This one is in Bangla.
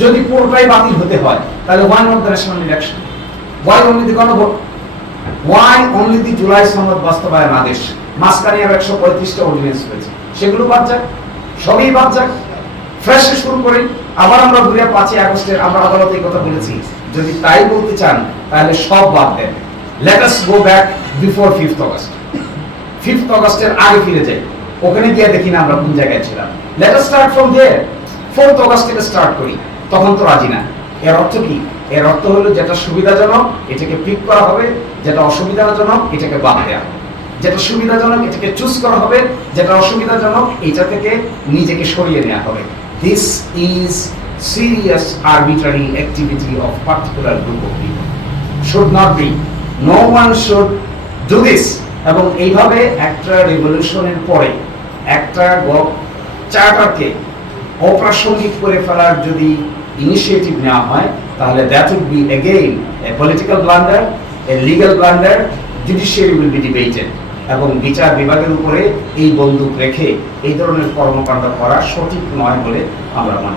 যদি পুরোটাই বাতিল হতে হয় তাহলে why not the national election? Why only the গণভোট? Why only the জুলাই সনদ বাস্তবায়ন আদেশ? মাঝখানে আর 135টা অর্ডিন্যান্স হয়েছে, সেগুলো বাদ যাক, সবই বাদ যাক, ফ্রেশে শুরু করি। আবার আমরা 5ই আগস্টের আমরা আদালতে এই কথা বলেছি, যদি তাই বলতে চান তাহলে সব বাদ দেন। Let us go back before 5th August. 5th অগাস্টের আগে ফিরে যাই, ওখানে গিয়ে দেখি না আমরা কোন জায়গায় ছিলাম। Let us start from there. 4th August থেকে স্টার্ট করি, তখন তো রাজি না। এর অর্থ কি? এর অর্থ হলো যেটা সুবিধাজনক এটাকে পিক করা হবে, যেটা অসুবিধাজনক এটাকে বাদ দেওয়া হবে। যেটা সুবিধাজনক এটাকে চুজ করা হবে, যেটা অসুবিধাজনক এটা থেকে নিজেকে সরিয়ে নেওয়া হবে। This is serious arbitrary activity of particular group of people. Should not be. No one should do this. এবং এইভাবে একটা রেভলিউশনের পরে একটা চার্টারকে অপ্রাসঙ্গিক করে ফেলার যদি ইনিশিয়েটিভ নেওয়া হয় তাহলে that would be again a political blunder, a legal blunder, judiciary will be debated. এবং বিচার বিভাগের উপরে এই বন্দুক রেখে এই ধরনের কর্মকাণ্ড করা সঠিক নয় বলে আমরা মনে করি।